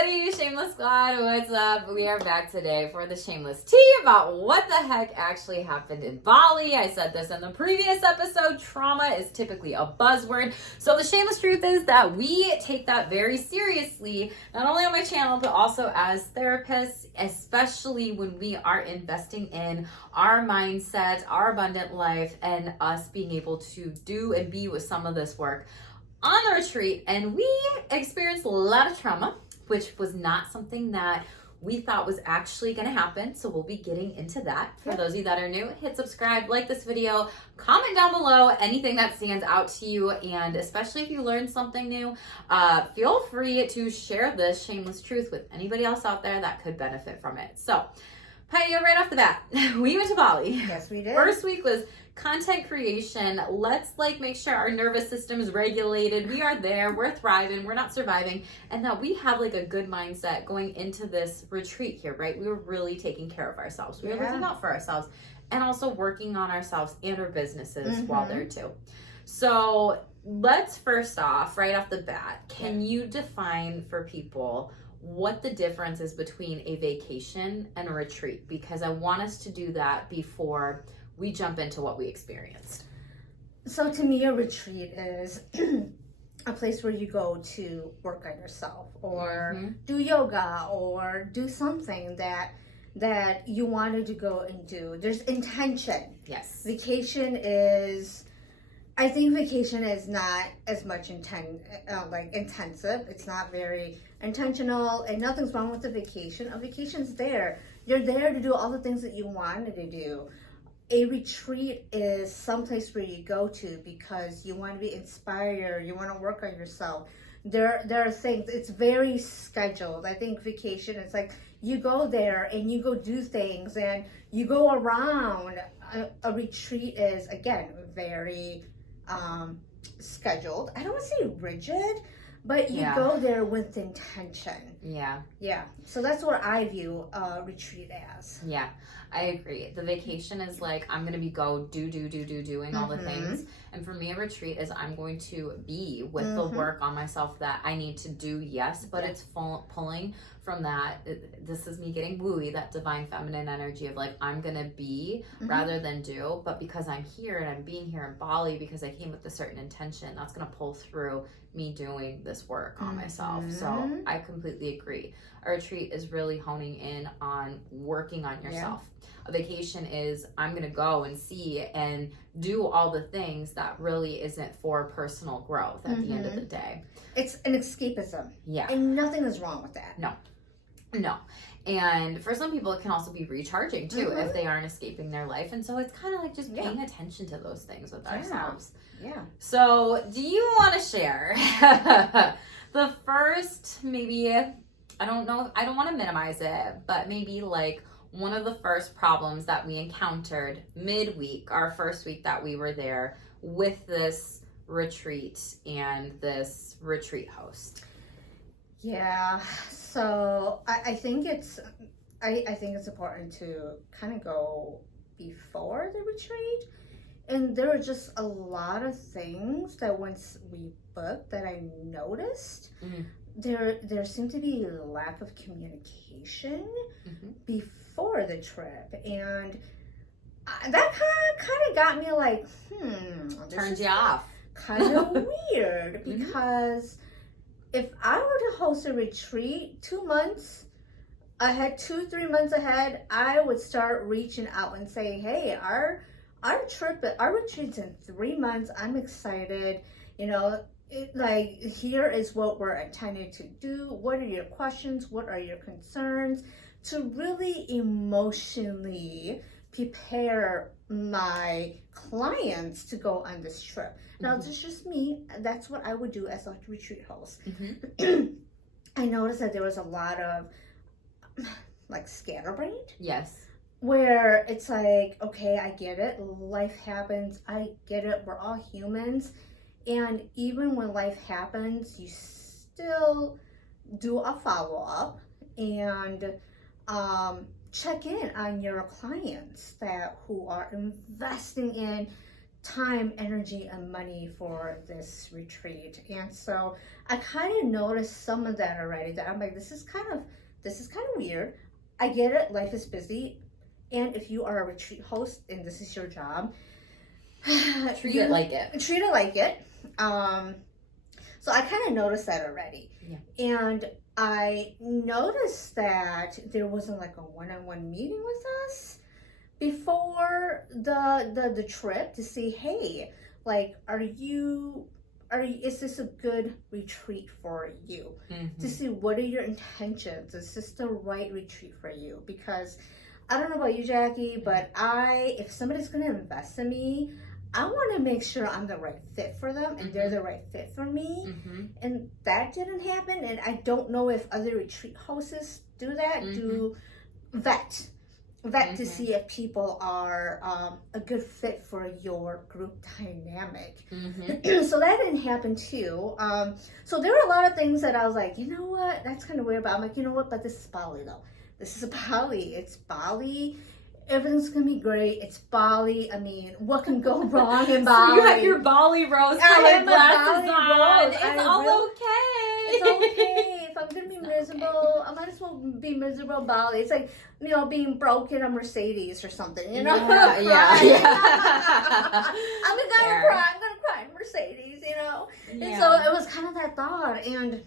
everybody, Shameless Squad, what's up? We are back today for the Shameless Tea about what the heck actually happened in Bali. I said this in the previous episode, trauma is typically a buzzword. So the shameless truth is that we take that very seriously, not only on my channel, but also as therapists, especially when we are investing in our mindset, our abundant life, and us being able to do and be with some of this work on the retreat. And we experienced a lot of trauma, which was not something that we thought was actually going to happen. So we'll be getting into that. For those of you that are new, hit subscribe, like this video, comment down below anything that stands out to you. And especially if you learned something new, feel free to share this shameless truth with anybody else out there that could benefit from it. So, Poiab, right off the bat, we went to Bali. Yes, we did. First week was content creation. Let's make sure our nervous system is regulated. We are there. We're thriving. We're not surviving. And that we have a good mindset going into this retreat here, right? We were really taking care of ourselves. We were looking out for ourselves and also working on ourselves and our businesses while there too. So let's first off, right off the bat, can you define for people what the difference is between a vacation and a retreat? Because I want us to do that before we jump into what we experienced. So to me, a retreat is a place where you go to work on yourself or do yoga or do something that you wanted to go and do. There's intention. Yes. I think vacation is not as much intensive. It's not very intentional, and nothing's wrong with the vacation. A vacation's there. You're there to do all the things that you wanted to do. A retreat is someplace where you go to because you want to be inspired. You want to work on yourself. There are things. It's very scheduled. I think vacation, it's like you go there and you go do things and you go around. A retreat is, again, very scheduled. I don't want to say rigid, but you go there with intention. Yeah. So that's what I view a retreat as. Yeah, I agree. The vacation is I'm going to be doing all the things. And for me, a retreat is I'm going to be with the work on myself that I need to do, yes, but it's pulling from that. This is me getting wooey, that divine feminine energy of I'm going to be rather than do. But because I'm here and I'm being here in Bali because I came with a certain intention, that's going to pull through me doing this work on myself. So I completely agree. A retreat is really honing in on working on yourself. A vacation is I'm going to go and see and do all the things that really isn't for personal growth at the end of the day. It's an escapism. Yeah. And nothing is wrong with that. No. And for some people, it can also be recharging too if they aren't escaping their life. And so it's kind of just paying attention to those things with ourselves. Yeah. So do you want to share the first, maybe, I don't know, I don't want to minimize it, but maybe one of the first problems that we encountered midweek, our first week that we were there with this retreat and this retreat host? Yeah, so I think it's important to kind of go before the retreat, and there are just a lot of things that once we booked that I noticed. There seemed to be a lack of communication before the trip, and that kind of got me turned you off. Kind of weird, because if I were to host a retreat 2 months ahead, 2-3 months ahead, I would start reaching out and saying, hey, our retreat's in 3 months. I'm excited. Here is what we're intending to do. What are your questions? What are your concerns? To really emotionally prepare my clients to go on this trip. Now, this is just me. That's what I would do as a retreat host. I noticed that there was a lot of scatterbrained. Yes. Where it's okay, I get it. Life happens. I get it. We're all humans. And even when life happens, you still do a follow-up and check in on your clients who are investing in time, energy, and money for this retreat. And so I kind of noticed some of that already, that I'm like, this is kind of weird. I get it, life is busy. And if you are a retreat host and this is your job, treat it like it. Treat it like it. So I kind of noticed that already. Yeah. And I noticed that there wasn't like a one-on-one meeting with us before the trip to see, hey, like, is this a good retreat for you? To see what are your intentions? Is this the right retreat for you? Because I don't know about you, Jackie, but if somebody's going to invest in me, I want to make sure I'm the right fit for them and they're the right fit for me. And that didn't happen. And I don't know if other retreat hosts do that, do vet to see if people are a good fit for your group dynamic. So that didn't happen too. So there were a lot of things that I was like, you know what, that's kind of weird, but I'm like, you know what, but this is Bali though. This is Bali. It's Bali. Everything's gonna be great. It's Bali. I mean, what can go wrong in Bali? So you have your Bali rose colored glasses on. It's all okay. It's okay. If I'm gonna be miserable, I might as well be miserable in Bali. It's like, you know, being broke in a Mercedes or something, you know? Yeah. I'm gonna cry in Mercedes, you know? Yeah. And so it was kind of that thought. And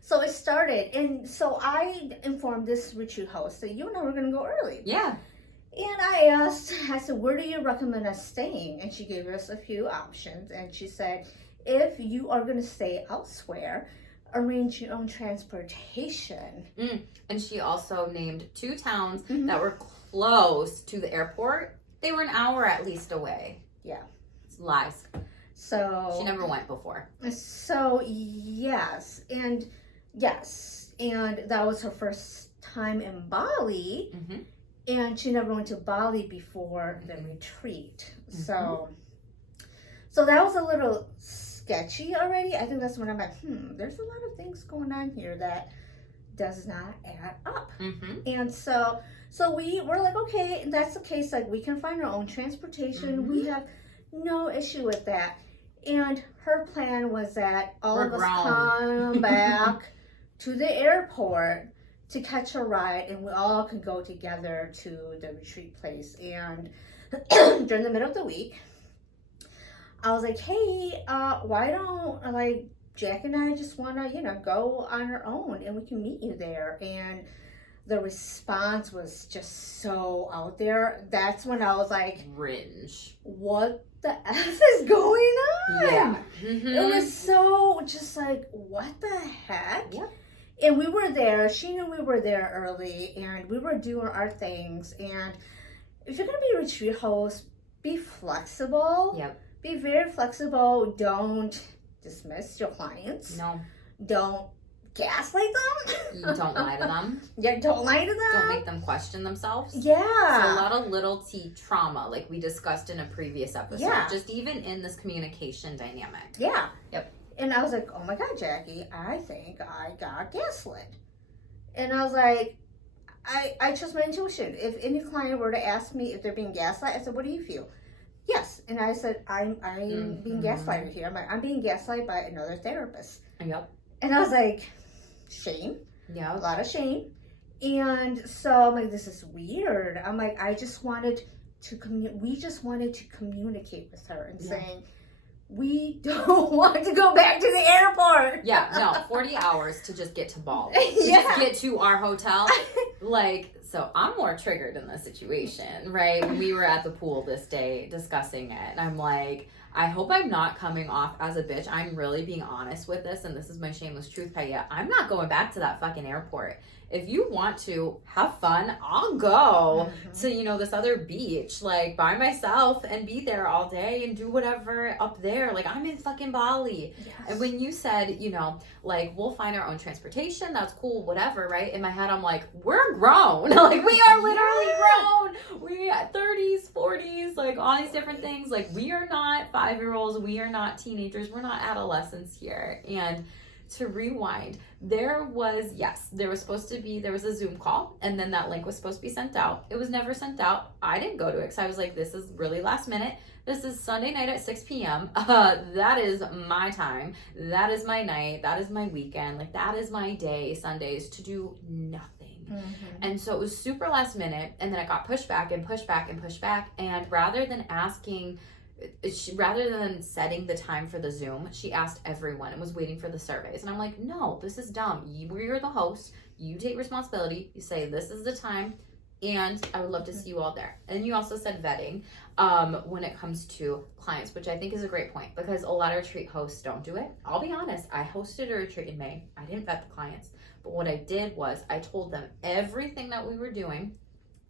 so it started. And so I informed this retreat host that you and I were gonna go early. Yeah. And I said, where do you recommend us staying? And she gave us a few options. And she said, if you are going to stay elsewhere, arrange your own transportation. And she also named 2 towns that were close to the airport. They were an hour at least away. Yeah. It's lies. So she never went before. So yes. And that was her first time in Bali. And she never went to Bali before the retreat. So that was a little sketchy already. I think that's when I'm like, there's a lot of things going on here that does not add up. And so we were like, okay, that's the case. Like, we can find our own transportation. We have no issue with that. And her plan was that all of us come back to the airport to catch a ride, and we all can go together to the retreat place. And during the middle of the week, I was like, hey, why don't, like, Jack and I just want to, you know, go on our own and we can meet you there. And the response was just so out there. That's when I was like, cringe. What the F is going on? Yeah. It was so just like, what the heck? Yep. And we were there. She knew we were there early, and we were doing our things. And if you're going to be a retreat host, be flexible. Yep. Be very flexible. Don't dismiss your clients. No. Don't gaslight them. Don't lie to them. Yeah, don't lie to them. Don't make them question themselves. Yeah. So a lot of little T trauma, like we discussed in a previous episode. Yeah. Just even in this communication dynamic. Yeah. Yep. And I was like, oh my God, Jackie, I think I got gaslit. And I was like, I trust my intuition. If any client were to ask me if they're being gaslighted, I said, what do you feel? Yes. And I said, I'm being gaslighted here. I'm being gaslighted by another therapist. Yep. And I was like, shame. Yeah. A lot of shame. And so I'm like, this is weird. I'm like, we just wanted to communicate with her and saying, we don't want to go back to the airport. Yeah, no, 40 hours to just get to Bali. To Yeah. just get to our hotel. Like, so I'm more triggered in this situation, right? We were at the pool this day discussing it, and I'm like, I hope I'm not coming off as a bitch. I'm really being honest with this, and this is my shameless truth, Poiab. I'm not going back to that fucking airport. If you want to have fun, I'll go to, you know, this other beach, like, by myself and be there all day and do whatever up there. Like, I'm in fucking Bali. Yes. And when you said, you know, like, we'll find our own transportation, that's cool, whatever, right? In my head, I'm like, we're grown. Like, we are literally grown. We at 30s, 40s, like, all these different things. Like, we are not 5-year-olds. We are not teenagers. We're not adolescents here. And to rewind, there was a Zoom call, and then that link was supposed to be sent out. It was never sent out. I didn't go to it because I was like, this is really last minute. This is Sunday night at 6 p.m. That is my time. That is my night. That is my weekend. Like, that is my day, Sundays, to do nothing. And so it was super last minute, and then it got pushed back and pushed back and pushed back. And rather than setting the time for the Zoom, she asked everyone and was waiting for the surveys. And I'm like, no, this is dumb. You're the host. You take responsibility. You say, this is the time, and I would love to see you all there. And you also said vetting when it comes to clients, which I think is a great point, because a lot of retreat hosts don't do it. I'll be honest. I hosted a retreat in May. I didn't vet the clients. But what I did was I told them everything that we were doing.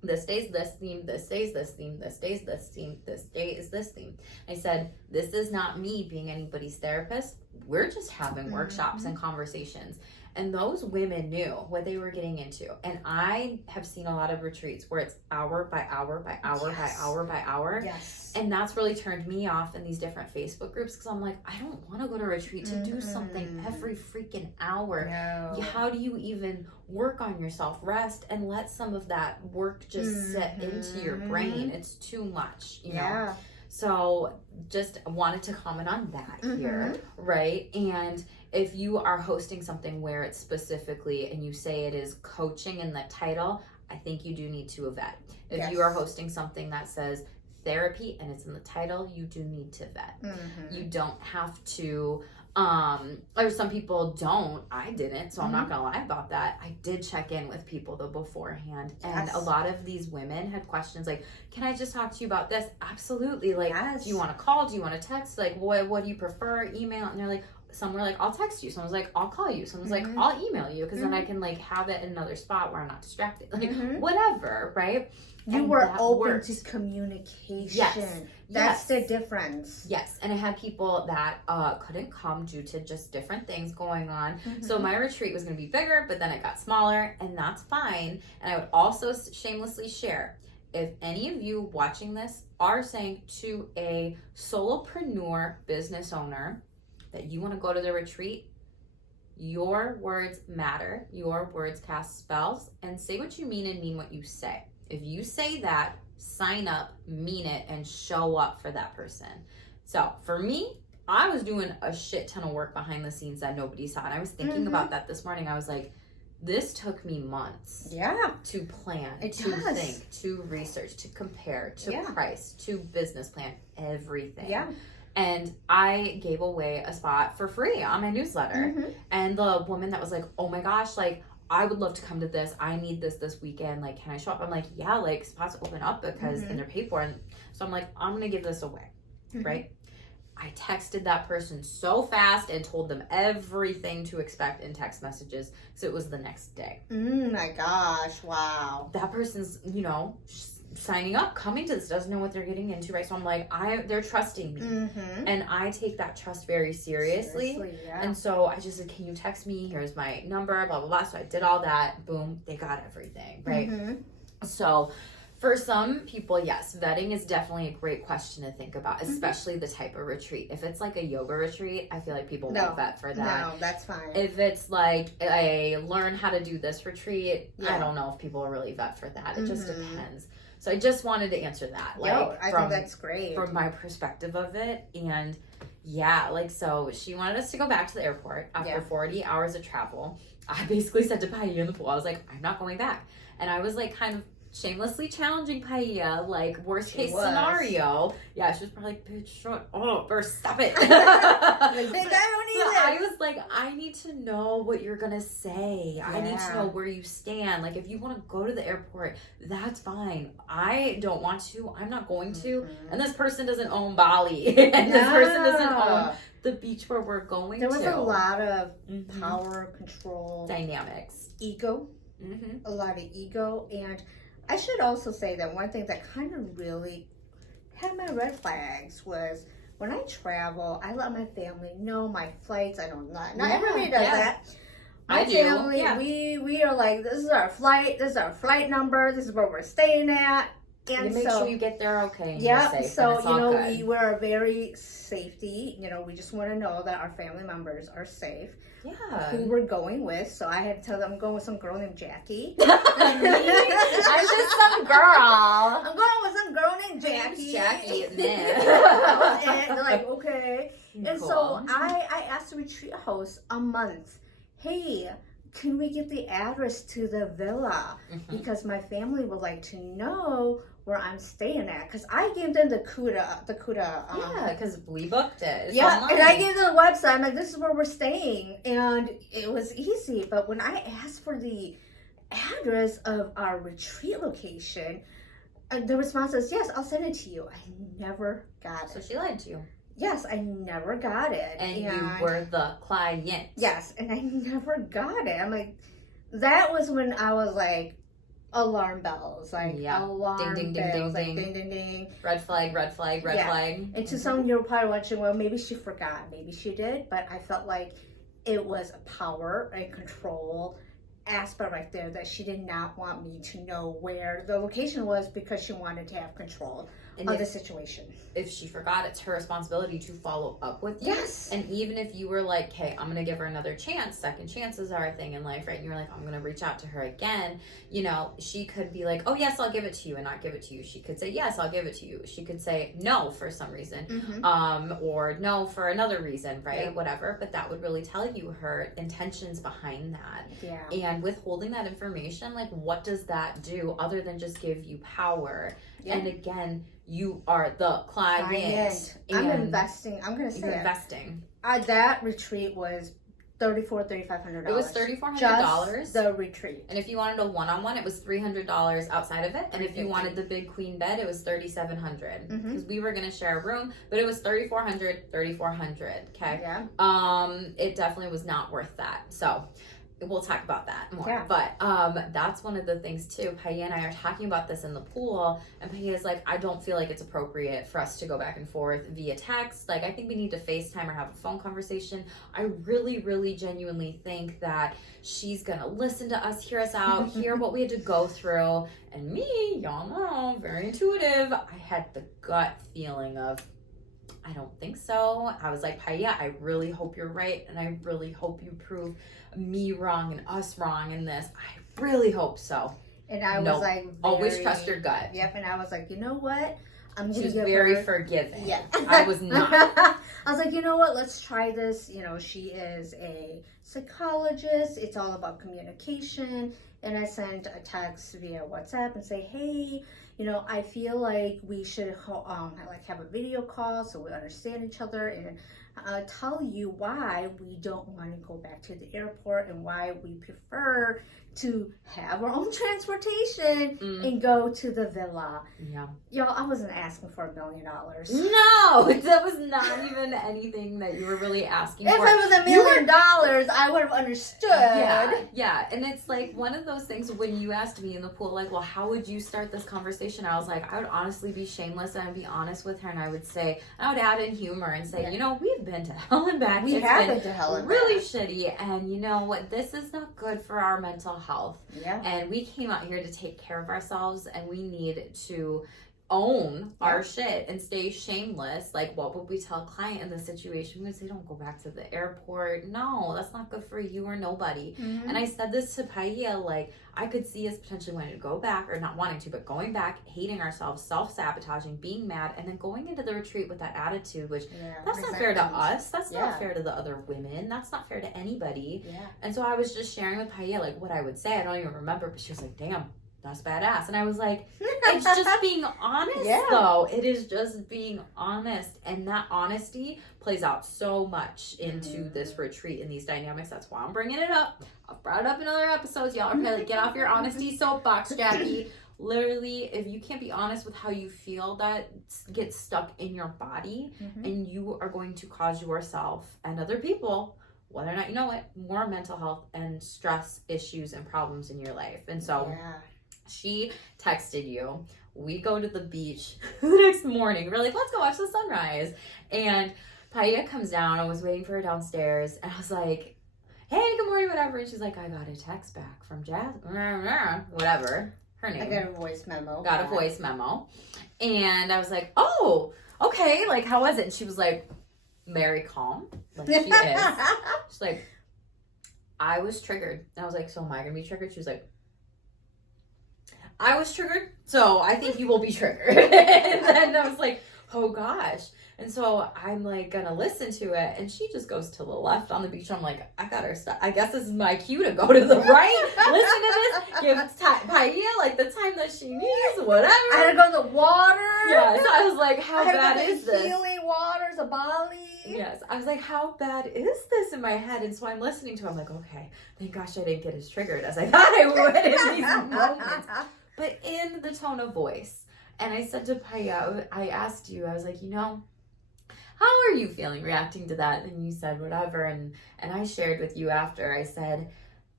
This day's this theme, this day's this theme, this day's this theme, this day is this theme. I said, this is not me being anybody's therapist. We're just having workshops and conversations. And those women knew what they were getting into. And I have seen a lot of retreats where it's hour by hour by hour by hour by hour. Yes. And that's really turned me off in these different Facebook groups, because I'm like, I don't want to go to a retreat to do something every freaking hour. No. How do you even work on yourself, rest, and let some of that work just sit into your brain? It's too much, you know? So just wanted to comment on that here, right? And if you are hosting something where it's specifically, and you say it is coaching in the title, I think you do need to vet. If you are hosting something that says therapy and it's in the title, you do need to vet. You don't have to, or some people don't. I didn't, so I'm not gonna lie about that. I did check in with people though beforehand, and a lot of these women had questions like, can I just talk to you about this? Absolutely. Like, do you want to call? Do you want to text? Like, what do you prefer? Email? And they're like, some were like, I'll text you. Someone's like, I'll call you. Someone's like, I'll email you, because then I can like have it in another spot where I'm not distracted. Like, whatever, right? You were open to communication. Yes. That's the difference. Yes. And I had people that couldn't come due to just different things going on. So my retreat was going to be bigger, but then it got smaller, and that's fine. And I would also shamelessly share, if any of you watching this are saying to a solopreneur business owner that you want to go to the retreat, your words matter. Your words cast spells, and say what you mean and mean what you say. If you say that, sign up, mean it, and show up for that person. So for me, I was doing a shit ton of work behind the scenes that nobody saw. And I was thinking about that this morning. I was like, this took me months to plan, think, to research, to compare, to price, to business plan, everything. And I gave away a spot for free on my newsletter. And the woman that was like, oh my gosh, like, I would love to come to this. I need this weekend. Like, can I show up? I'm like, yeah, like, spots open up because, and they're paid for. And so I'm like, I'm going to give this away, right? I texted that person so fast and told them everything to expect in text messages, because it was the next day. My gosh, wow. That person's, you know, signing up, coming to this, doesn't know what they're getting into, right? So I'm like, they're trusting me, and I take that trust very seriously. And so I just said, can you text me? Here's my number, blah blah blah. So I did all that. Boom, they got everything, right? So for some people, yes, vetting is definitely a great question to think about, especially the type of retreat. If it's like a yoga retreat, I feel like people won't vet for that. No, that's fine. If it's like a learn how to do this retreat, I don't know if people will really vet for that. It just depends. So I just wanted to answer that. Like, I think that's great. From my perspective of it. And yeah, like, so she wanted us to go back to the airport after 40 hours of travel. I basically said to Poiab in the pool, I was like, I'm not going back. And I was like kind of shamelessly challenging Poiab, like, worst case scenario. Yeah, she was probably like, bitch, shut up, or stop it. I was like, I need to know what you're gonna say. I need to know where you stand. Like, if you want to go to the airport, that's fine. I don't want to. I'm not going to. And this person doesn't own Bali. And this person doesn't own the beach where we're going to. There was a lot of power, control, dynamics, ego, a lot of ego. And I should also say that one thing that kind of really had my red flags was, when I travel, I let my family know my flights. I don't not everybody does that. My family, we are like, this is our flight. This is our flight number. This is where we're staying at. And you make so, sure you get there okay and yeah, you're safe, so, and it's all good. we were very safety. We just want to know that our family members are safe. Yeah. Who we're going with. So I had to tell them I'm going with some girl named Jackie. I'm just some girl. I'm going with some girl named Jackie. Jackie, and they're like, okay. And Cool. so I asked the retreat host a month, hey, can we get the address to the villa? Because my family would like to know where I'm staying at. Because I gave them the CUDA. Yeah, because we booked it. It's yeah, online. and I gave them the website. I'm like, this is where we're staying. And it was easy. But when I asked for the address of our retreat location, the response was, yes, I'll send it to you. I never got it. So she lied to you. Yes, I never got it. And you were the client. Yes, and I never got it. I'm like, that was when I was like, alarm bells. Like, alarm ding, ding, bells. ding, Like, ding, ding, ding. Red flag, red flag, red flag. And to some, you're probably watching, well, maybe she forgot. Maybe she did. But I felt like it was a power and control aspect right there that she did not want me to know where the location was because she wanted to have control of the situation. If she forgot, it's her responsibility to follow up with you. Yes. And even if you were like, hey, I'm going to give her another chance, second chances are a thing in life, right? And you're like, I'm going to reach out to her again. She could be like, oh, yes, I'll give it to you and not give it to you. She could say, yes, I'll give it to you. She could say no for some reason, or no for another reason, right? Yeah. Whatever. But that would really tell you her intentions behind that. Yeah. And withholding that information, like, what does that do other than just give you power? Yeah. And again, you are the client. I'm investing. I'm going to say you're investing. That retreat was $3,500. It was $3,400. Just the retreat. And if you wanted a one-on-one, it was $300 outside of it. And if you wanted the big queen bed, it was $3,700. Because we were going to share a room, but it was $3,400. Okay. Yeah. It definitely was not worth that. So we'll talk about that more. Yeah. But that's one of the things too. Poiab and I are talking about this in the pool, and Poiab is like, I don't feel like it's appropriate for us to go back and forth via text. Like, I think we need to FaceTime or have a phone conversation. I really, really genuinely think that she's gonna listen to us, hear us out, hear what we had to go through. And me, y'all know, very intuitive. I had the gut feeling of, I don't think so. I was like, Poiab, I really hope you're right, and I really hope you prove me wrong and us wrong in this. I really hope so. And I was like, always trust your gut. Yep. And I was like, you know what? She was very forgiving. Yeah. I was not. I was like, you know what? Let's try this. She is a psychologist. It's all about communication. And I sent a text via WhatsApp and say, hey, I feel like we should have a video call so we understand each other and tell you why we don't want to go back to the airport and why we prefer to have our own transportation and go to the villa. Yeah. Y'all, I wasn't asking for $1 million. No, that was not even anything that you were really asking for. If it was $1 million, I would have understood. Yeah. And it's like one of those things when you asked me in the pool, like, well, how would you start this conversation? I was like, I would honestly be shameless and I'd be honest with her, and I would add in humor and say, we've been to hell and back. We have been to hell and back. Really shitty. And you know what? This is not good for our mental health. Yeah. And we came out here to take care of ourselves, and we need to own our shit and stay shameless. Like, what would we tell a client in this situation? We would say, don't go back to the airport. No, that's not good for you or nobody. And I said this to Poiab, like, I could see us potentially wanting to go back, or not wanting to, but going back, hating ourselves, self-sabotaging, being mad, and then going into the retreat with that attitude, which that's not fair to us. That's not fair to the other women. That's not fair to anybody. And so I was just sharing with Poiab, like, what I would say. I don't even remember, but she was like, damn, that's badass. And I was like, it's just being honest, though. It is just being honest. And that honesty plays out so much into this retreat and these dynamics. That's why I'm bringing it up. I've brought it up in other episodes. Y'all are gonna get off your honesty soapbox, Jackie. Literally, if you can't be honest with how you feel, that gets stuck in your body, and you are going to cause yourself and other people, whether or not you know it, more mental health and stress issues and problems in your life. And so she texted you. We go to the beach the next morning. We're like, let's go watch the sunrise. And Poiab comes down. I was waiting for her downstairs. And I was like, hey, good morning, whatever. And she's like, I got a text back from Jazz. Whatever. her name. I got a voice memo. Got a voice memo. And I was like, oh, okay. Like, how was it? And she was like, very calm. Like she is. She's like, I was triggered. And I was like, so am I going to be triggered? She was like, I was triggered, so I think you will be triggered. And then I was like, oh gosh. And so I'm like gonna listen to it, and she just goes to the left on the beach. I'm like, I got her stuff. I guess this is my cue to go to the right. Listen to this. Give Poiab like the time that she needs, whatever. I had to go to the water. Yeah, so I was like, how bad is this? Healing waters of Bali. Yes, I was like, how bad is this in my head? And so I'm listening to it. I'm like, okay, thank gosh I didn't get as triggered as I thought I would in these moments. But in the tone of voice. And I said to Poiab, I asked you, I was like, how are you feeling reacting to that? And you said whatever. And I shared with you after, I said,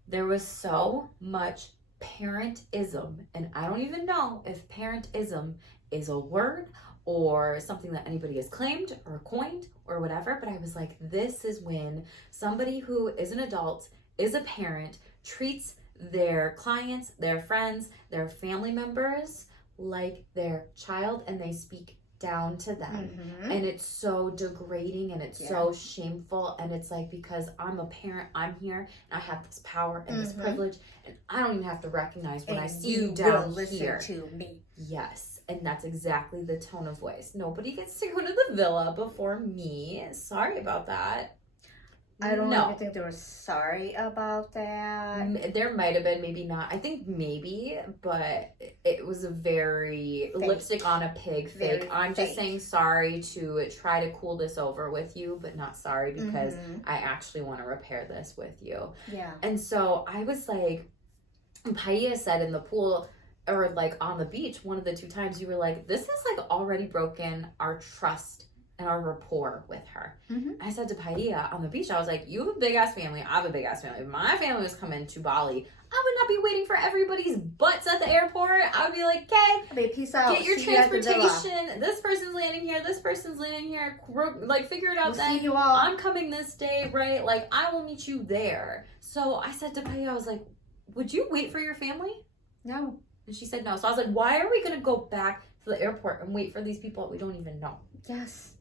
there was so much parentism. And I don't even know if parentism is a word or something that anybody has claimed or coined or whatever. But I was like, this is when somebody who is an adult, is a parent, treats their clients, their friends, their family members like their child, and they speak down to them. And it's so degrading, and it's so shameful, and it's like, because I'm a parent, I'm here, and I have this power and this privilege, and I don't even have to recognize when I see you down here. To me. Yes, and that's exactly the tone of voice. Nobody gets to go to the villa before me. Sorry about that. I don't even think they were sorry about that. There might have been, maybe not. I think maybe, but it was a very fake. Lipstick on a pig fake. I'm just saying sorry to try to cool this over with you, but not sorry because I actually want to repair this with you. Yeah. And so I was like, Poiab said in the pool, or like on the beach, one of the 2 times, you were like, this has like already broken our trust and our rapport with her. I said to Poiab on the beach, I was like, you have a big ass family, I have a big ass family. If my family was coming to Bali, I would not be waiting for everybody's butts at the airport. I would be like, okay, peace out. Get your transportation. This person's landing here. This person's landing here. Like, figure it out then. See you all. I'm coming this day, right? Like, I will meet you there. So I said to Poiab, I was like, would you wait for your family? No. And she said no. So I was like, why are we going to go back to the airport and wait for these people that we don't even know? Yes.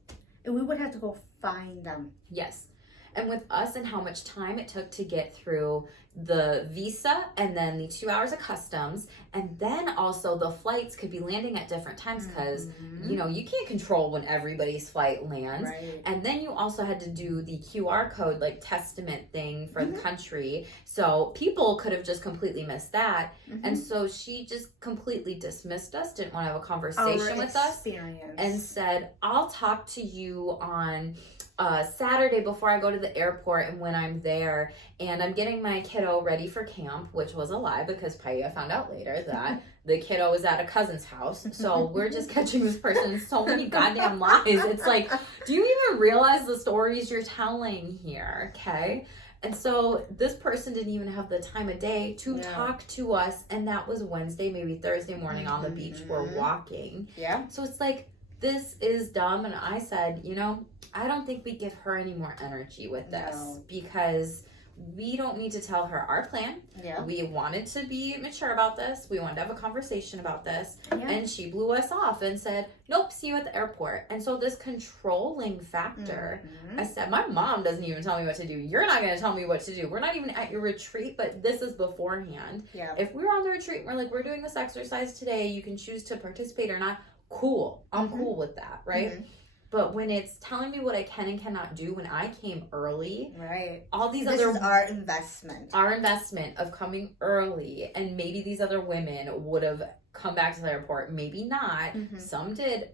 And we would have to go find them. Yes. And with us and how much time it took to get through the visa and then the 2 hours of customs, and then also the flights could be landing at different times because, you can't control when everybody's flight lands. Right. And then you also had to do the QR code, like testament thing for the country. So people could have just completely missed that. And so she just completely dismissed us, didn't want to have a conversation with us, and said, I'll talk to you on Saturday before I go to the airport and when I'm there, and I'm getting my kiddo ready for camp, which was a lie because Poiab found out later that the kiddo was at a cousin's house. So we're just catching this person in so many goddamn lies. It's like, do you even realize the stories you're telling here? Okay. And so this person didn't even have the time of day to talk to us, and that was Wednesday, maybe Thursday morning on the beach. We're walking. Yeah. So it's like, this is dumb. And I said, I don't think we give her any more energy with this because we don't need to tell her our plan. Yeah. We wanted to be mature about this. We wanted to have a conversation about this. Yeah. And she blew us off and said, nope, see you at the airport. And so this controlling factor, I said, my mom doesn't even tell me what to do. You're not going to tell me what to do. We're not even at your retreat, but this is beforehand. Yeah. If we were on the retreat and we're like, we're doing this exercise today, you can choose to participate or not. Cool. I'm cool with that, right? But when it's telling me what I can and cannot do, when I came early, right? All these this is our investment. Our investment of coming early, and maybe these other women would have come back to the airport, maybe not. Some did,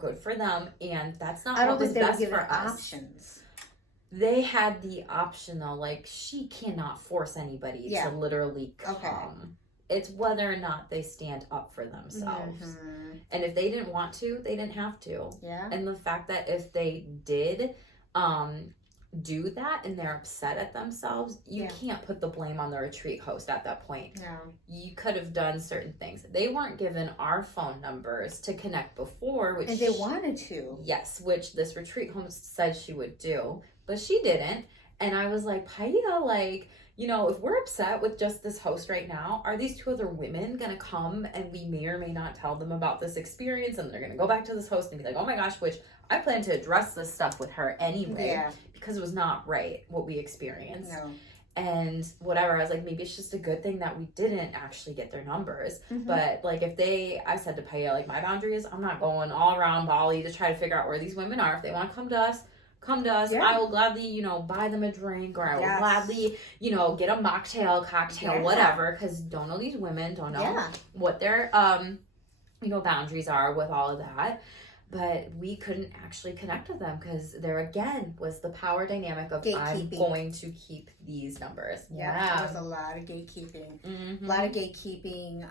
good for them, and that's not what was best for us. Options. They had the option though, like she cannot force anybody to literally come. Okay. It's whether or not they stand up for themselves. And if they didn't want to, they didn't have to. Yeah. And the fact that if they did do that and they're upset at themselves, you can't put the blame on the retreat host at that point. No. You could have done certain things. They weren't given our phone numbers to connect before, which and they wanted to. Yes, which this retreat host said she would do, but she didn't. And I was like, Poiab, like, you know, if we're upset with just this host right now, are these 2 other women gonna come and we may or may not tell them about this experience, and they're gonna go back to this host and be like, oh my gosh, which I plan to address this stuff with her anyway, because it was not right what we experienced. No. And whatever, I was like, maybe it's just a good thing that we didn't actually get their numbers. But like, I said to Poiab, like, my boundary is I'm not going all around Bali to try to figure out where these women are. If they want to come to us, come to us. I will gladly, you know, buy them a drink, or I will gladly, you know, get a mocktail, cocktail, whatever, because don't know these women, don't know what their, you know, boundaries are with all of that. But we couldn't actually connect with them because there again was the power dynamic of I'm going to keep these numbers. Yeah, there was a lot of gatekeeping. A lot of gatekeeping.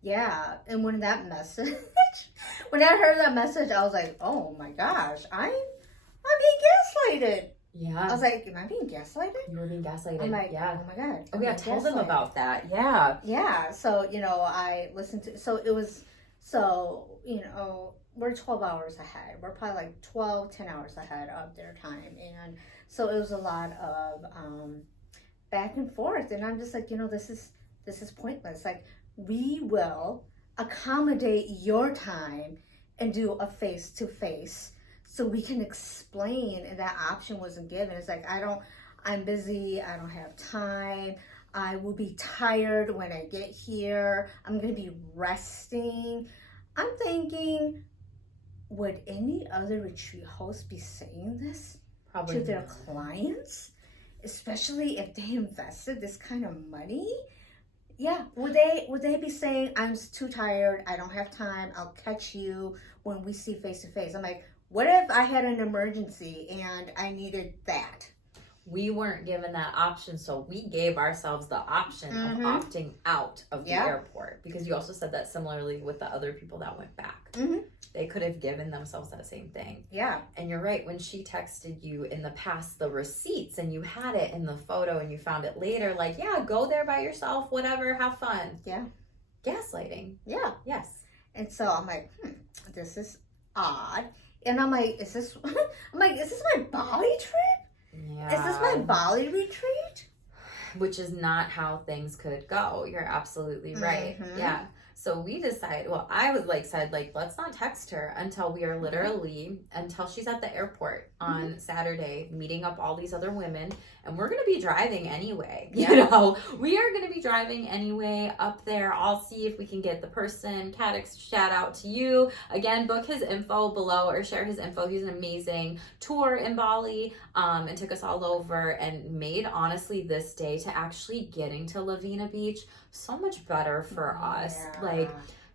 Yeah, and when that message, when I heard that message, I was like, oh my gosh, I'm being gaslighted. Yeah. I was like, am I being gaslighted? You were being gaslighted. I'm like, yeah. Oh my God. Oh yeah, tell them about that. Yeah. Yeah. So, you know, I listened to, so, you know, we're 12 hours ahead. We're probably like 10 hours ahead of their time. And so it was a lot of back and forth. And I'm just like, you know, this is pointless. Like, we will accommodate your time and do a face-to-face so we can explain. And that option wasn't given. It's like, I'm busy. I don't have time. I will be tired when I get here. I'm going to be resting. I'm thinking, would any other retreat host be saying this to their clients? Especially if they invested this kind of money? Yeah, would they be saying, I'm too tired, I don't have time, I'll catch you when we see face to face? I'm like, what if I had an emergency and I needed that? We weren't given that option, so we gave ourselves the option of opting out of the airport, because you also said that similarly with the other people that went back. They could have given themselves that same thing. Yeah. And you're right, when she texted you in the past the receipts and you had it in the photo and you found it later, like, yeah, go there by yourself, whatever, have fun. Yeah. Gaslighting. Yeah. Yes. And so I'm like, this is odd. And I'm like, is this my Bali trip? Yeah. Is this my Bali retreat? Which is not how things could go. You're absolutely right. Yeah. So we decided, well, I was said, let's not text her until we are literally, until she's at the airport on Saturday, meeting up all these other women. And we're going to be driving anyway. You know, we are going to be driving anyway up there. I'll see if we can get the person. Cadix, shout out to you. Again, book his info below or share his info. He's an amazing tour in Bali and took us all over and made, honestly, this day to actually getting to Lavina Beach so much better for us.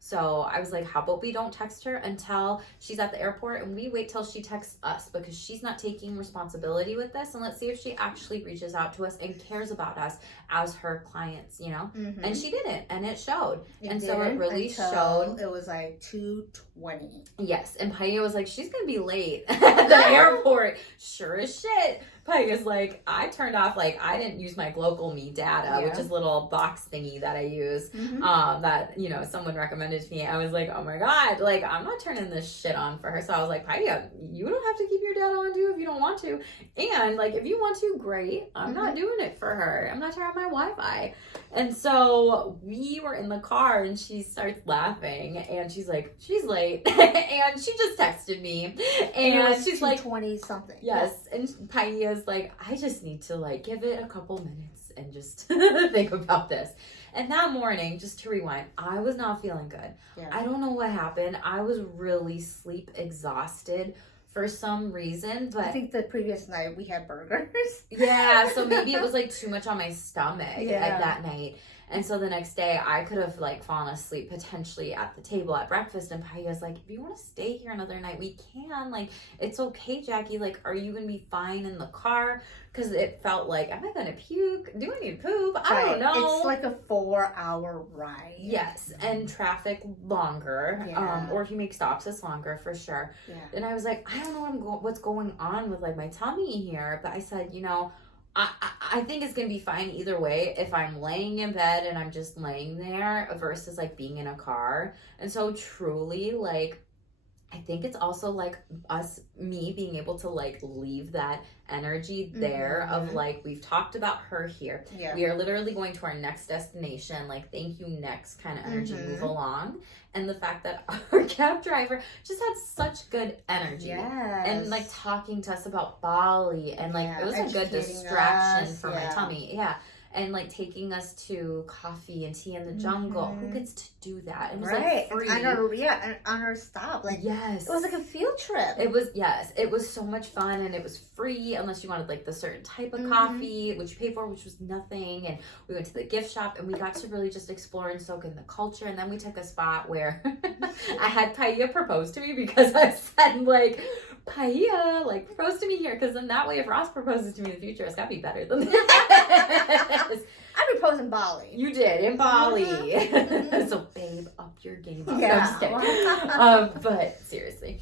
So I was like, how about we don't text her until she's at the airport and we wait till she texts us, because she's not taking responsibility with this, and let's see if she actually reaches out to us and cares about us as her clients, you know? And she didn't, and it showed. And so it really showed. It was like 2:20. Yes, and Poiab was like, she's gonna be late at the airport. Sure as shit. Poiab's like, I turned off, I didn't use my Global Me data, which is a little box thingy that I use, that, you know, someone recommended to me. I was like, oh my God, I'm not turning this shit on for her. So I was like, Poiab, you don't have to keep your data on too if you don't want to. And if you want to, great. I'm not doing it for her. I'm not turning off my Wi-Fi. And so we were in the car and she starts laughing and she's like, she's late. And she just texted me. And she's like, 20 something. Yes. And Poiab's like, I just need to give it a couple minutes and just think about this. And that morning, just to rewind, I was not feeling good. Yeah. I don't know what happened. I was really sleep exhausted for some reason, but I think the previous night we had burgers. Yeah, so maybe it was too much on my stomach that night. And so the next day I could have fallen asleep potentially at the table at breakfast, and Poiab's like, if you want to stay here another night, we can. It's okay, Jackie. are you going to be fine in the car? Because it felt am I going to puke? Do I need to poop? I don't know. It's a 4-hour ride. Yes, and traffic longer. Or if you make stops, it's longer for sure. Yeah. And I was like, I don't know what's going on with my tummy here. But I said, you know, I think it's going to be fine either way if I'm laying in bed and I'm just laying there versus being in a car. And so truly I think it's also like me being able to like leave that energy there of like, we've talked about her here. Yeah. We are literally going to our next destination. Like, thank you, next kind of energy, move along. And the fact that our cab driver just had such good energy. Yes. And like talking to us about Bali and like, it was a good distraction for my tummy. Yeah. And like taking us to coffee and tea in the jungle. Who gets to do that? It was like free. On our stop. Like, yes. It was like a field trip. It was, yes. It was so much fun, and it was free unless you wanted like the certain type of coffee, which you pay for, which was nothing. And we went to the gift shop, and we got to really just explore and soak in the culture. And then we took a spot where I had Poiab propose to me because I said like, Poiab, like, propose to me here, because then that way if Ross proposes to me in the future, it's got to be better than this. I proposed in Bali. You did, in Bali. So, babe, up your game up. Yeah. No, I'm just kidding. But, seriously.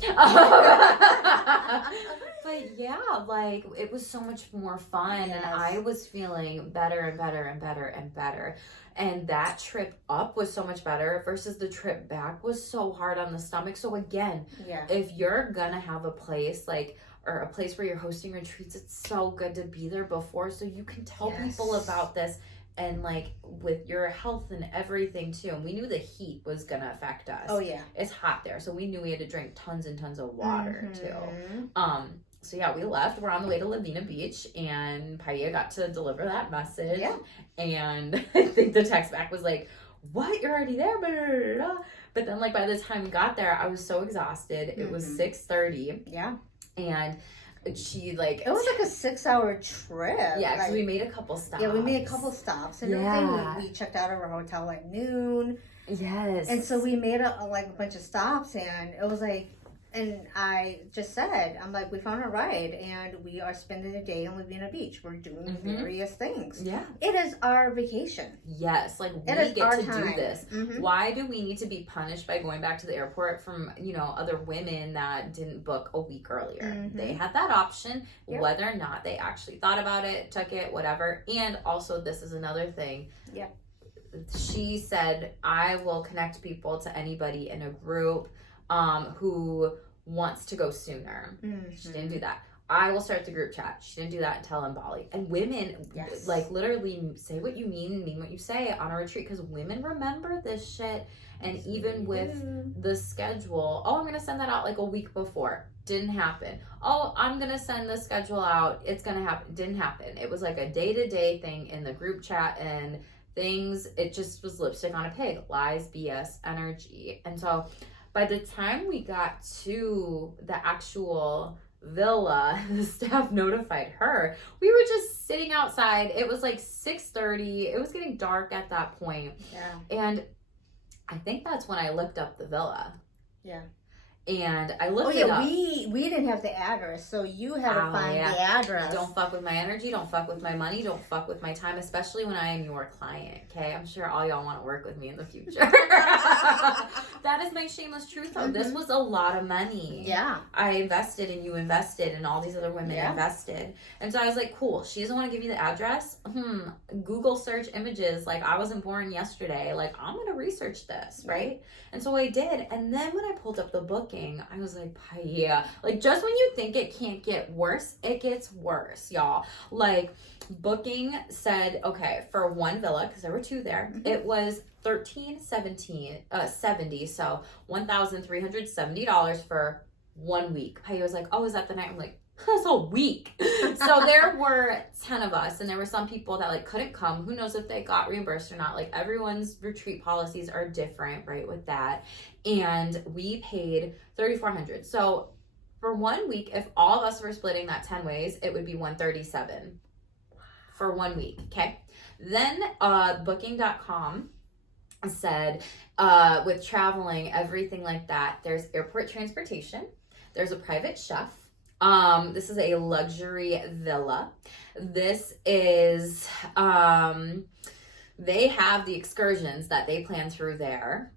But, yeah, like, it was so much more fun, and I was feeling better and better and better and better. And that trip up was so much better versus the trip back was so hard on the stomach. So again, if you're gonna have a place like, or a place where you're hosting retreats, it's so good to be there before so you can tell people about this, and like with your health and everything too. And we knew the heat was gonna affect us. Oh yeah. It's hot there. So we knew we had to drink tons and tons of water too. So yeah, we left. We're on the way to Laguna Beach, and Poiab got to deliver that message. Yeah. And I think the text back was like, "What? You're already there?" Blah, blah, blah, blah. But then, like, by the time we got there, I was so exhausted. It was 6:30. Yeah. And she like, it was like a 6-hour trip. Yeah, like, so we made a couple stops. Yeah, we made a couple stops and everything. We checked out of our hotel like noon. Yes. And so we made a bunch of stops, and it was like. And I just said, I'm like, we found a ride, and we are spending a day on Laguna Beach. We're doing various things. Yeah. It is our vacation. Yes. Like, we get to do this. Why do we need to be punished by going back to the airport from, you know, other women that didn't book a week earlier? They had that option, whether or not they actually thought about it, took it, whatever. And also, this is another thing. Yeah. She said, I will connect people to anybody in a group who wants to go sooner. She didn't do that. I will start the group chat. She didn't do that until in Bali. And women, like, literally say what you mean what you say on a retreat, because women remember this shit. And even with the schedule, I'm going to send that out like a week before. Didn't happen. I'm going to send the schedule out. It's going to happen. Didn't happen. It was like a day-to-day thing in the group chat, and things, it just was lipstick on a pig. Lies, BS, energy. And so by the time we got to the actual villa, the staff notified her. We were just sitting outside. It was like 6:30. It was getting dark at that point. Yeah. And I think that's when I looked up the villa. Yeah. And I looked it up. We didn't have the address, so you had to find the address. Don't fuck with my energy. Don't fuck with my money. Don't fuck with my time, especially when I am your client, okay? I'm sure all y'all want to work with me in the future. That is my shameless truth, though. This was a lot of money. Yeah. I invested, and you invested, and all these other women invested. And so I was like, cool. She doesn't want to give me the address? Google search images. Like, I wasn't born yesterday. Like, I'm going to research this, right? And so I did. And then when I pulled up the booking, I was like, yeah. Like, just when you think it can't get worse, it gets worse, y'all. Like, booking said, okay, for one villa, because there were two there, it was $1,370, so $1,370 for 1 week. I was like, is that the night? I'm like, that's a week. So there were 10 of us, and there were some people that like couldn't come. Who knows if they got reimbursed or not? Like, everyone's retreat policies are different, right, with that. And we paid $3,400. So for 1 week, if all of us were splitting that 10 ways, it would be $137 for 1 week. Okay. Then booking.com said with traveling, everything like that, there's airport transportation, there's a private chef. This is a luxury villa. This is they have the excursions that they plan through there.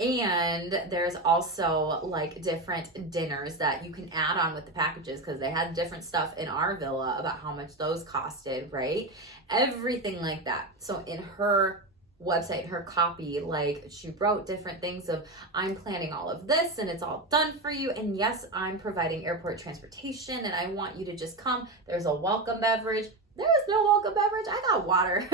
And there's also like different dinners that you can add on with the packages, because they had different stuff in our villa about how much those costed, right? Everything like that. So in her website and her copy, like she wrote different things of, I'm planning all of this and it's all done for you. And yes, I'm providing airport transportation and I want you to just come. There's a welcome beverage. There is no welcome beverage. I got water.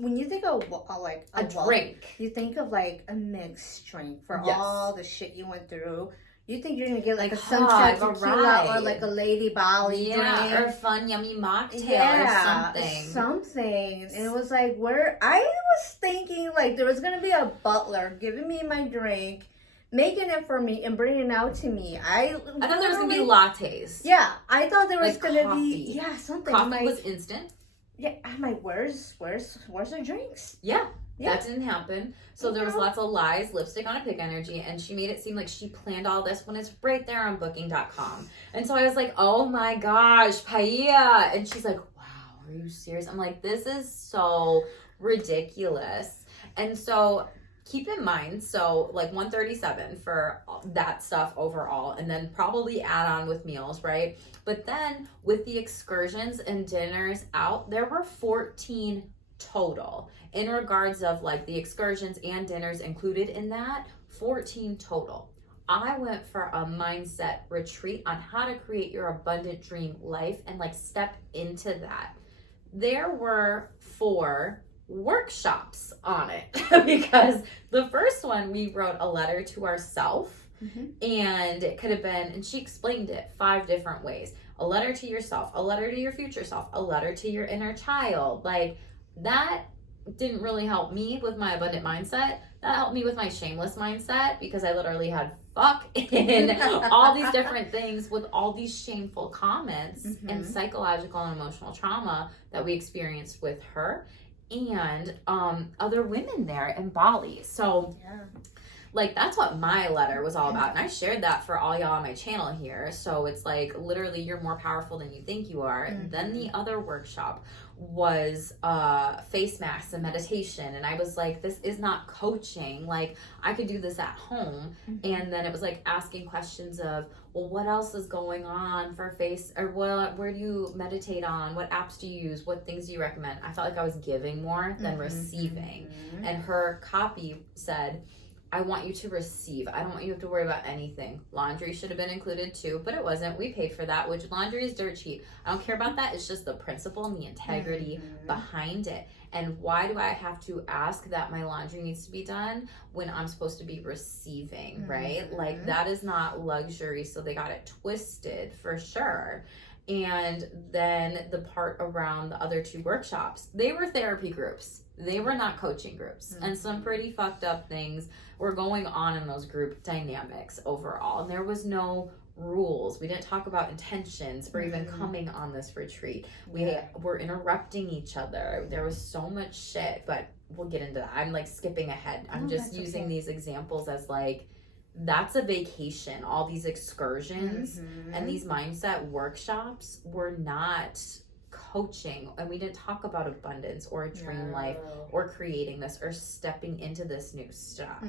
When you think of like a drink, you think of like a mixed drink for yes. all the shit you went through. You think you're gonna get like a sunshine hot, tequila or like a Lady Bali drink, or a fun yummy mocktail or something. And it was like, where I was thinking like there was gonna be a butler giving me my drink, making it for me and bringing it out to me. I thought there was gonna be lattes. Yeah, I thought there was like gonna coffee. be something. Coffee was instant. Yeah, I'm like, where's the drinks? Yeah. That didn't happen. So there was lots of lies, lipstick on a pig energy, and she made it seem like she planned all this when it's right there on booking.com. And so I was like, oh my gosh, Poiab. And she's like, wow, are you serious? I'm like, this is so ridiculous. And so keep in mind, so like $137 for that stuff overall, and then probably add on with meals, right? But then with the excursions and dinners out, there were 14 total. In regards of like the excursions and dinners included in that, 14 total. I went for a mindset retreat on how to create your abundant dream life and like step into that. There were 4 workshops on it because the first one we wrote a letter to ourselves, and it could have been, and she explained it 5 different ways. A letter to yourself, a letter to your future self, a letter to your inner child. Like that didn't really help me with my abundant mindset. That helped me with my shameless mindset because I literally had fuck in all these different things with all these shameful comments and psychological and emotional trauma that we experienced with her and other women there in Bali. So like that's what my letter was all about, and I shared that for all y'all on my channel here. So it's like literally you're more powerful than you think you are. And then the other workshop was face masks and meditation, and I was like, this is not coaching, like I could do this at home. And then it was like asking questions of, well, what else is going on for face, or where do you meditate on, what apps do you use, what things do you recommend? I felt like I was giving more than receiving. And her copy said, I want you to receive. I don't want you to have to worry about anything. Laundry should have been included too, but it wasn't. We paid for that, which laundry is dirt cheap. I don't care about that. It's just the principle and the integrity behind it. And why do I have to ask that my laundry needs to be done when I'm supposed to be receiving, right? Like that is not luxury. So they got it twisted for sure. And then the part around the other 2 workshops, they were therapy groups. They were not coaching groups. And some pretty fucked up things were going on in those group dynamics overall. And there was no rules. We didn't talk about intentions for even coming on this retreat. We were interrupting each other. There was so much shit, but we'll get into that. I'm like skipping ahead. I'm just using these examples as like, that's a vacation. All these excursions and these mindset workshops were not coaching, and we didn't talk about abundance or a dream life or creating this or stepping into this new stuff.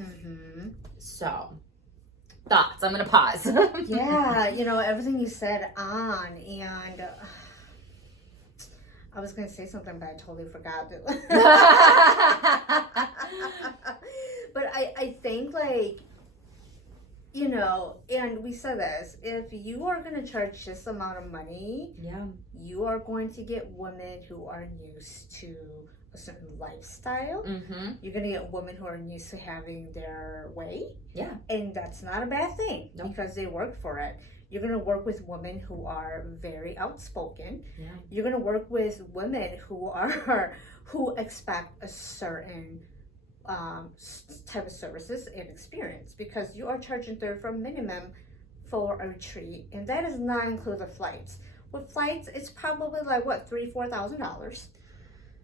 So thoughts. I'm gonna pause. Everything you said on, and I was gonna say something but I totally forgot. But I think like, and we said this, if you are going to charge this amount of money, you are going to get women who are used to a certain lifestyle. You're going to get women who are used to having their way. And that's not a bad thing because they work for it. You're going to work with women who are very outspoken. You're going to work with women who expect a certain type of services and experience, because you are charging for minimum for a retreat, and that does not include the flights. With flights, it's probably like what, $3,000-$4,000.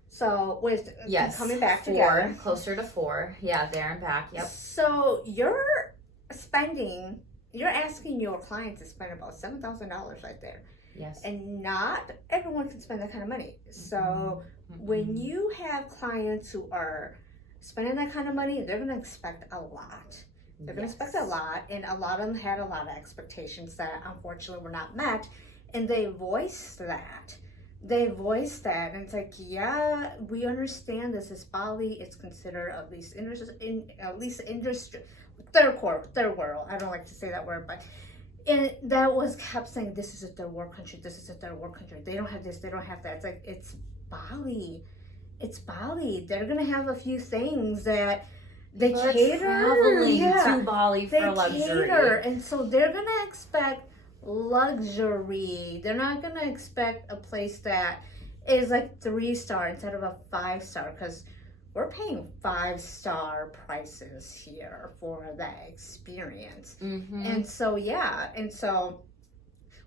So with coming back together, closer to 4, there and back. So you're asking your client to spend about $7,000 right there. And not everyone can spend that kind of money. So when you have clients who are spending that kind of money, they're going to expect a lot. They're going to expect a lot, and a lot of them had a lot of expectations that unfortunately were not met, and they voiced that. they voiced that, and it's like, yeah, we understand this is Bali. It's considered at least industry, third world. I don't like to say that word, but and that was kept saying this is a third world country. This is a third world country. They don't have this. They don't have that. It's like it's Bali. It's Bali. They're gonna have a few things that they cater traveling to Bali for luxury, and so they're gonna expect luxury. They're not gonna expect a place that is like 3-star instead of a 5-star, because we're paying 5-star prices here for that experience. And so and so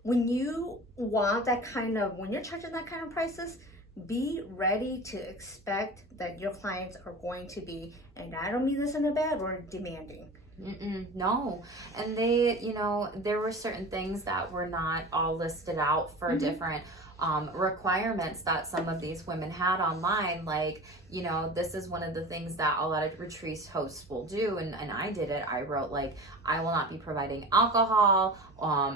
when you want that kind of, when you're charging that kind of prices, be ready to expect that your clients are going to be, and I don't mean this in a bad word, demanding. No. And they, there were certain things that were not all listed out for different requirements that some of these women had online. Like, this is one of the things that a lot of retreat hosts will do. And I did it. I wrote, like, I will not be providing alcohol,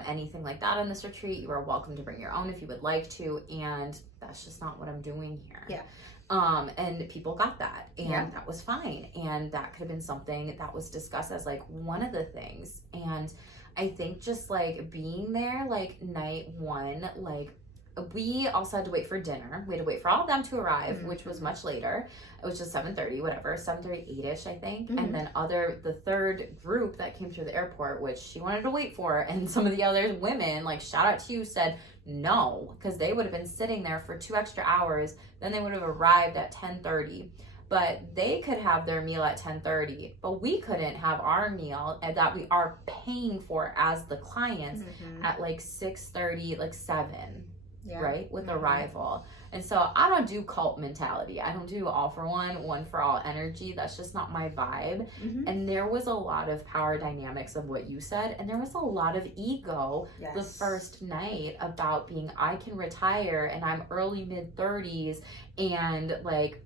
anything like that on this retreat. You are welcome to bring your own if you would like to. And that's just not what I'm doing here. Yeah. And people got that, and that was fine. And that could have been something that was discussed as like one of the things. And I think just like being there, like night one, like we also had to wait for dinner. We had to wait for all of them to arrive, which was much later. It was just 7:30, whatever, 7:30, 8-ish, I think. And then the third group that came through the airport, which she wanted to wait for, and some of the other women, like shout out to you, said no, because they would have been sitting there for 2 extra hours. Then they would have arrived at 10:30. But they could have their meal at 10:30, but we couldn't have our meal that we are paying for as the clients at like 6:30, like 7. Right, with arrival. And so I don't do cult mentality. I don't do all for one for all energy. That's just not my vibe. And there was a lot of power dynamics of what you said, and there was a lot of ego the first night about being, I can retire and I'm early mid-30s, and like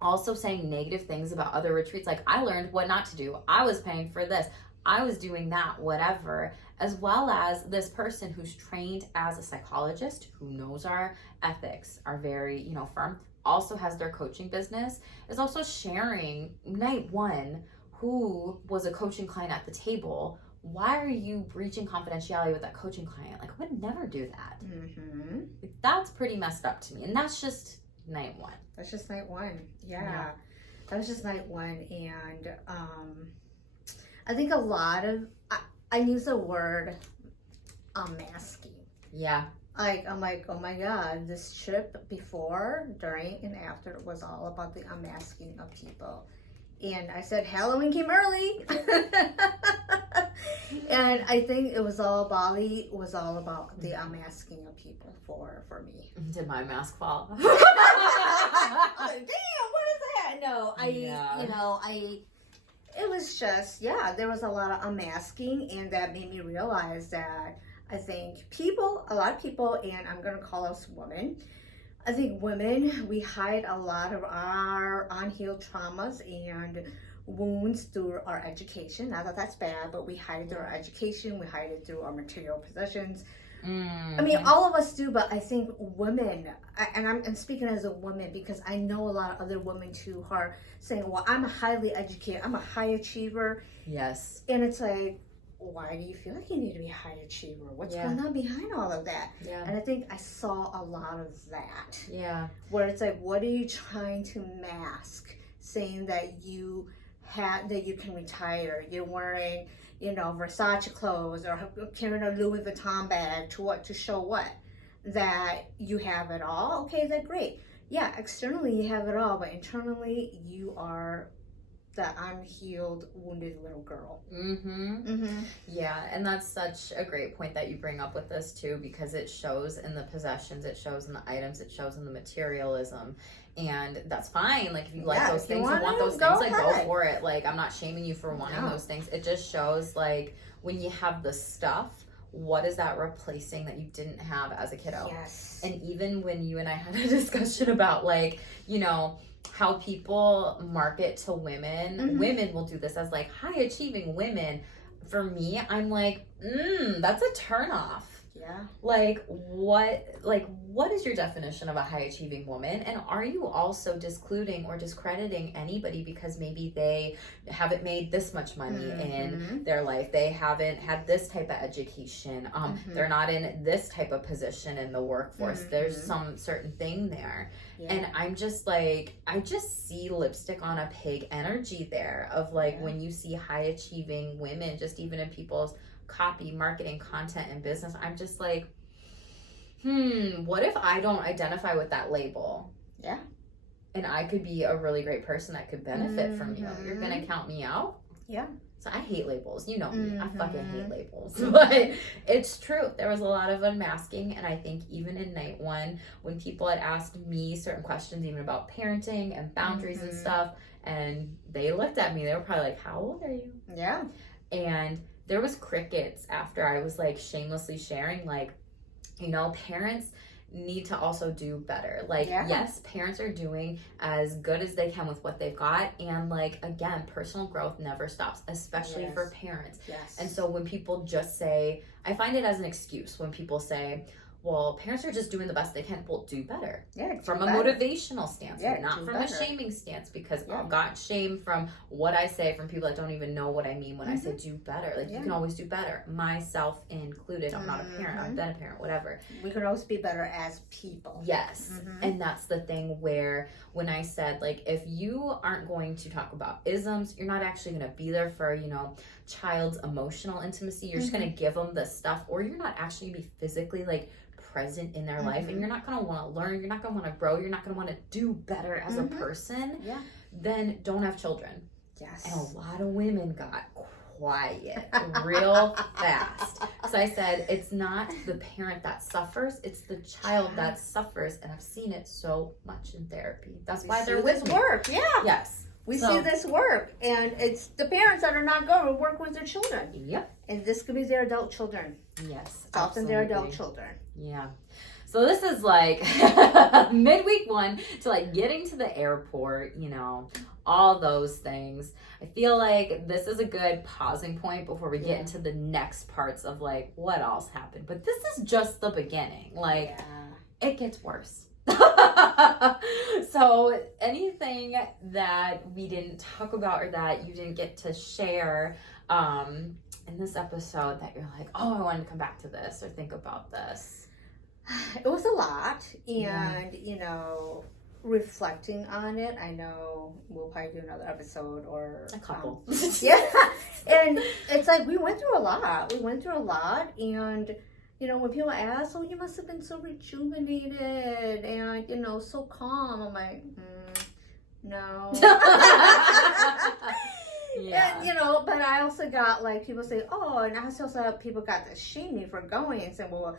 also saying negative things about other retreats. Like, I learned what not to do. I was paying for this, I was doing that, whatever. As well as this person who's trained as a psychologist, who knows our ethics, are very, firm, also has their coaching business, is also sharing night one who was a coaching client at the table. Why are you breaching confidentiality with that coaching client? Like, I would never do that. Like, that's pretty messed up to me. And that's just night one. That's just night one. Yeah. That was just night one. And I think a lot of, I use the word unmasking. Yeah. Like, I'm like, oh my God, this trip before, during, and after was all about the unmasking of people. And I said Halloween came early. And I think it was all, Bali was all about the unmasking of people for me. Did my mask fall? I was like, damn, what is that? No, it was just, there was a lot of unmasking, and that made me realize that I think a lot of people, and I'm going to call us women, I think women, we hide a lot of our unhealed traumas and wounds through our education. Not that that's bad, but we hide it through our education, we hide it through our material possessions. I mean, all of us do, but I think women, and I'm speaking as a woman because I know a lot of other women too who are saying, well, I'm highly educated, I'm a high achiever. Yes. And it's like, why do you feel like you need to be a high achiever? What's going on behind all of that? Yeah. And I think I saw a lot of that. Yeah. Where it's like, what are you trying to mask? Saying that you can retire, you're wearing, Versace clothes or carrying a Louis Vuitton bag to show what? That you have it all? Okay, that's great. Yeah, externally you have it all, but internally you are the unhealed, wounded little girl. Yeah, and that's such a great point that you bring up with this too, because it shows in the possessions, it shows in the items, it shows in the materialism. And that's fine. Like, if you like those things, you want those things, like, go for it. Like, I'm not shaming you for wanting those things. It just shows, like, when you have the stuff, what is that replacing that you didn't have as a kiddo? Yes. And even when you and I had a discussion about, like, how people market to women, women will do this as, like, high achieving women. For me, I'm like, that's a turnoff. Yeah. Like, what is your definition of a high achieving woman? And are you also discluding or discrediting anybody because maybe they haven't made this much money in their life? They haven't had this type of education. They're not in this type of position in the workforce. There's some certain thing there. Yeah. And I'm just like, I just see lipstick on a pig energy there of like, when you see high achieving women, just even in people's copy, marketing, content, and business, I'm just like, what if I don't identify with that label? Yeah. And I could be a really great person that could benefit from you. You're going to count me out? Yeah. So I hate labels. You know me. I fucking hate labels. But it's true. There was a lot of unmasking. And I think even in night one, when people had asked me certain questions, even about parenting and boundaries and stuff, and they looked at me, they were probably like, how old are you? Yeah. And there was crickets after I was like shamelessly sharing, like, you know, parents need to also do better. Like, yes, parents are doing as good as they can with what they've got. And like, again, personal growth never stops, especially for parents. Yes. And so when people just say, I find it as an excuse when people say, well, parents are just doing the best they can. Well, do better. Yeah, from a motivational stance, not from better. a shaming stance, because I've got shame from what I say from people that don't even know what I mean when I say do better. Like, you can always do better, myself included. I'm not a parent, I've been a parent, whatever. We could always be better as people. Yes. And that's the thing where when I said, like, if you aren't going to talk about isms, you're not actually going to be there for, you know, child's emotional intimacy. You're just going to give them the stuff, or you're not actually going to be physically, like, present in their life, and you're not going to want to learn, you're not going to want to grow, you're not going to want to do better as a person, then don't have children. Yes. And a lot of women got quiet real fast. So I said, it's not the parent that suffers, it's the child that suffers. And I've seen it so much in therapy. That's why they're with me. Work. Yes. We see this work, and it's the parents that are not going to work with their children. Yep. And this could be their adult children. Yes. It's often their adult children. Yeah. So this is like midweek one to like getting to the airport, you know, all those things. I feel like this is a good pausing point before we get into the next parts of like what else happened. But this is just the beginning. Like, it gets worse. So anything that we didn't talk about or that you didn't get to share in this episode that you're like, oh, I wanted to come back to this or think about this? It was a lot, and you know, reflecting on it, I know we'll probably do another episode or a couple. And it's like we went through a lot. And you know, when people ask, "Oh, you must have been so rejuvenated and, you know, so calm," I'm like, no. And, you know, but I also got, like, people say, oh, and I also saw people got to shame me for going and saying, well,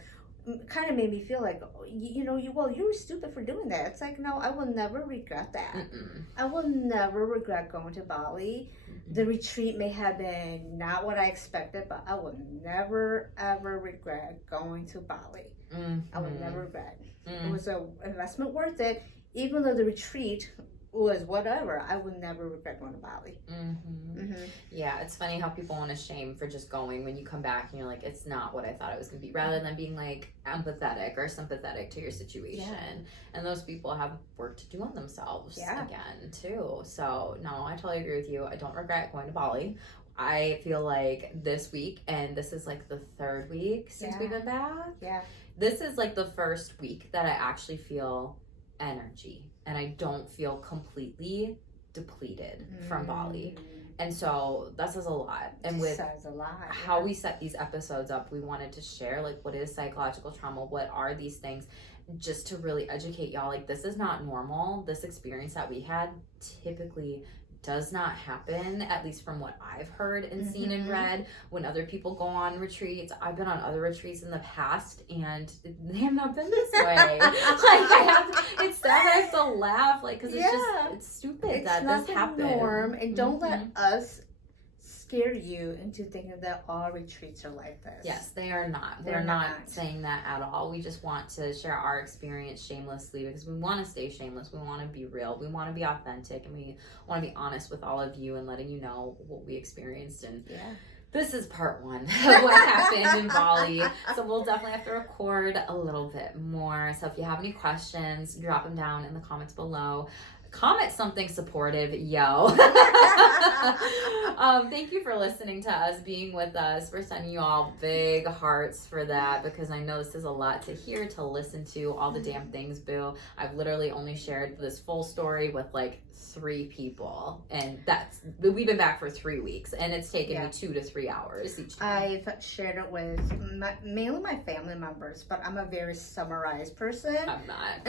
kind of made me feel like, you know, you were stupid for doing that. It's like, no, I will never regret that. I will never regret going to Bali. The retreat may have been not what I expected, but I will never, ever regret going to Bali. I would never regret. It was an investment worth it, even though the retreat was whatever. I would never regret going to Bali. Yeah, it's funny how people want to shame for just going when you come back and you're like, it's not what I thought it was going to be, rather than being like empathetic or sympathetic to your situation. And those people have work to do on themselves again too. So no, I totally agree with you. I don't regret going to Bali. I feel like this week, and this is like the third week since we've been back. This is like the first week that I actually feel energy, and I don't feel completely depleted from Bali. And so that says a lot. And with how we set these episodes up, we wanted to share like what is psychological trauma, what are these things, just to really educate y'all. Like, this is not normal. This experience that we had typically does not happen, at least from what I've heard and seen and read, when other people go on retreats. I've been on other retreats in the past, and they have not been this way. It's sad that I have to laugh, like, because it's stupid that this happened. Norm, and don't let us scare you into thinking that all retreats are like this. Yes, they are not. We're not saying that at all. We just want to share our experience shamelessly, because we want to stay shameless. We want to be real. We want to be authentic, and we want to be honest with all of you and letting you know what we experienced. And this is part one of what happened in Bali. So we'll definitely have to record a little bit more. So if you have any questions, drop them down in the comments below. Comment something supportive, yo. Thank you for listening to us, being with us. We're sending you all big hearts for that, because I know this is a lot to hear, to listen to, all the damn things, boo. I've literally only shared this full story with like 3 people, and we've been back for 3 weeks, and it's taken me 2 to 3 hours each time. I've shared it with mainly my family members, but I'm a very summarized person. I'm not.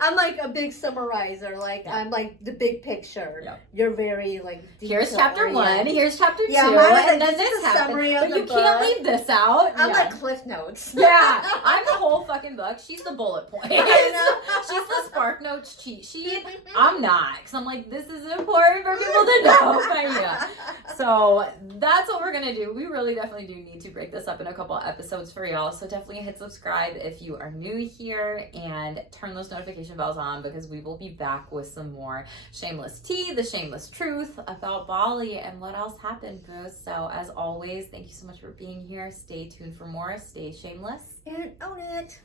I'm like a big summarizer. Like I'm like the big picture. Yep. You're very like here's chapter 1. Here's chapter 2. And then this happened. But you can't leave this out. I'm like Cliff Notes. Yeah, I'm the whole fucking book. She's the bullet point. She's the Spark Notes cheat sheet. I'm not, because I'm like, this is important for people to know. But yeah. So that's what we're gonna do. We really definitely do need to break this up in a couple episodes for y'all. So definitely hit subscribe if you are new here, and turn those notification bells on, because we will be back with some more shameless tea, the shameless truth about Bali and what else happened, boo. So as always, thank you so much for being here. Stay tuned for more. Stay shameless And own it.